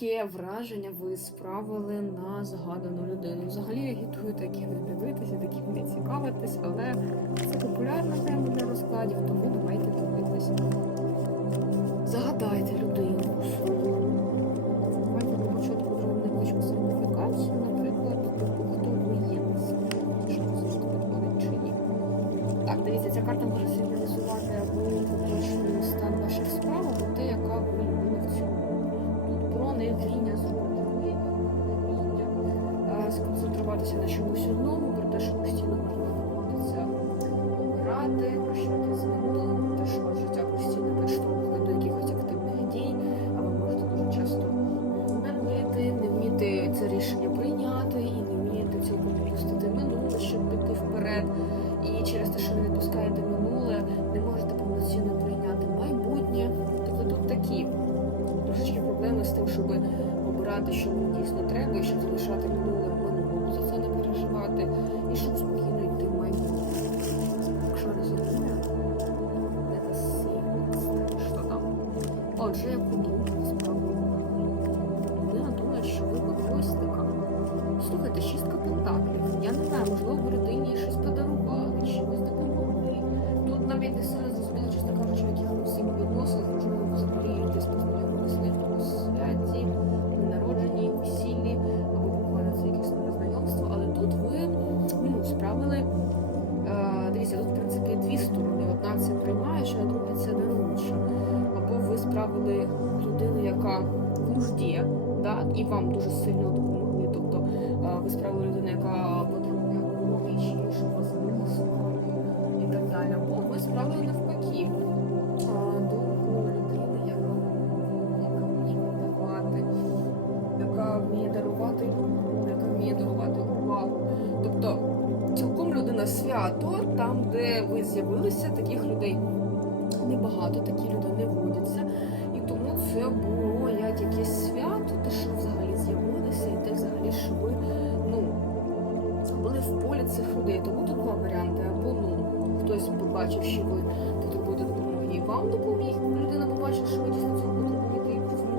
яке враження ви справили на згадану людину? Взагалі я агітую таке не дивитися, таким не цікавитись, але це популярна тема для розкладів, тому одному, про те, що постійно можна доводиться обирати, прощати з минулим, про те, що життя постійно підштовхує до якихось активних дій, а ви можете дуже часто медлити, не вміти це рішення прийняти і не вмієте цілком відпустити минуле, щоб піти вперед. І через те, що не відпускаєте минуле, не можете повноцінно прийняти майбутнє. Тобто тут такі трошечки проблеми з тим, щоб обирати, що вам дійсно треба, і щоб залишати минуле переживати, і щоб спокійно йти в майбутнє. Якщо розумію, що там. Отже, яку думку справу людина думає, що ви подвойсника. Слухайте, шістка пентаклів. Я не знаю, можливо, ви людині щось подарували, чимось допомогли. Тут навіть не сильно зрозуміло, чесно кажучи, в яких взаємовідносинах, можливо, тут в принципі дві сторони. Одна це приймаюча, а друга це даруюча. Або ви справили людину, яка в нужді, да, і вам дуже сильно допомогли. Тобто е, ви справили людину, яка потребує помічі, щоб вас вислухали і так далі. Або ви справили навпаки. е, яка вміє дарувати любов, яка вміє дарувати увагу. Тобто цілком людина свято, там, де ви з'явилися, таких людей небагато, такі люди не водяться. І тому це було як якесь свято, те, що взагалі з'явилися, і те взагалі, що ви ну, були в полі цих людей. Тому тут два варіанти. Або ну, хтось побачив, що ви потребуєте допомоги, і вам допоміг. Людина побачила, що ви дійсно цього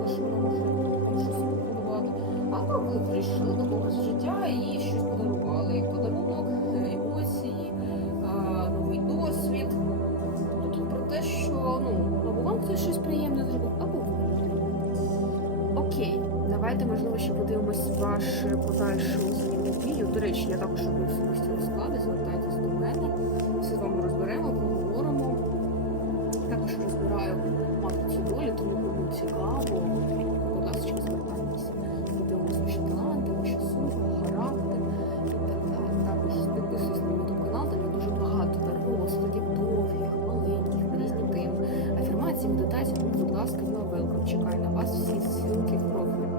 що вона може щось запропонувати. Або ви прийшли до когось життя давайте, можливо, ще подивимось ваш подальшу взаємодію. До речі, я також роблю особисті розклади, звертайтесь до мене. Все з вами розберемо, поговоримо. Також розбираю матрицю долі, тому кому цікаво, будь ласка, звертайтеся. Подивимось ваші таланти, ваші сумки, характер. Також підписуйтесь на YouTube канал, там є дуже багато розкладів довгих, маленьких, на різні теми. Афірмації, медитації, будь ласка, are welcome. Чекаю на вас всі ссылки в профілі.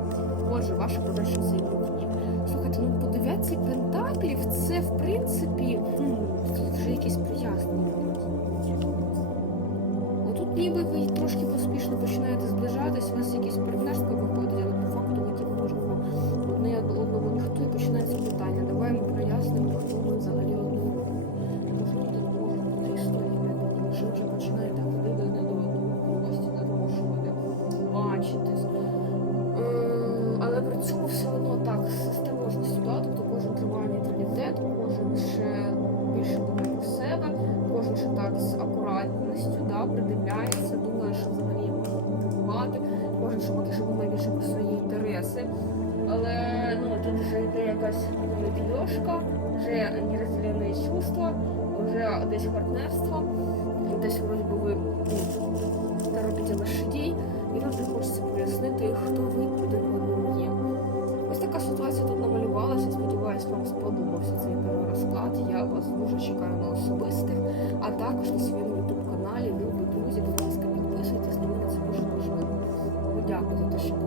Отже, ваше подальша взаємодія. Слухайте, ну по дев'ятці пентаклів це в принципі тут вже якісь пояснення. Отут тут ніби ви трошки поспішно починаєте зближатись, придивляється, думає, що взагалі можна контролювати, кожен ще поки що думає більше про свої інтереси. Але ну, тут вже йде якась відйошка, вже нерозділене чувства, вже десь партнерство, десь вроді би ви ну, торопите лошадей, і вже хочеться пояснити, хто ви куди ви є. Ось така ситуація тут намалювалася. Сподіваюсь, вам сподобався цей розклад. Я вас дуже чекаю на особистих, а також на свої Друзі, будь ласка, підписуйтесь на мене, це дуже важливо. Дякую за те, що.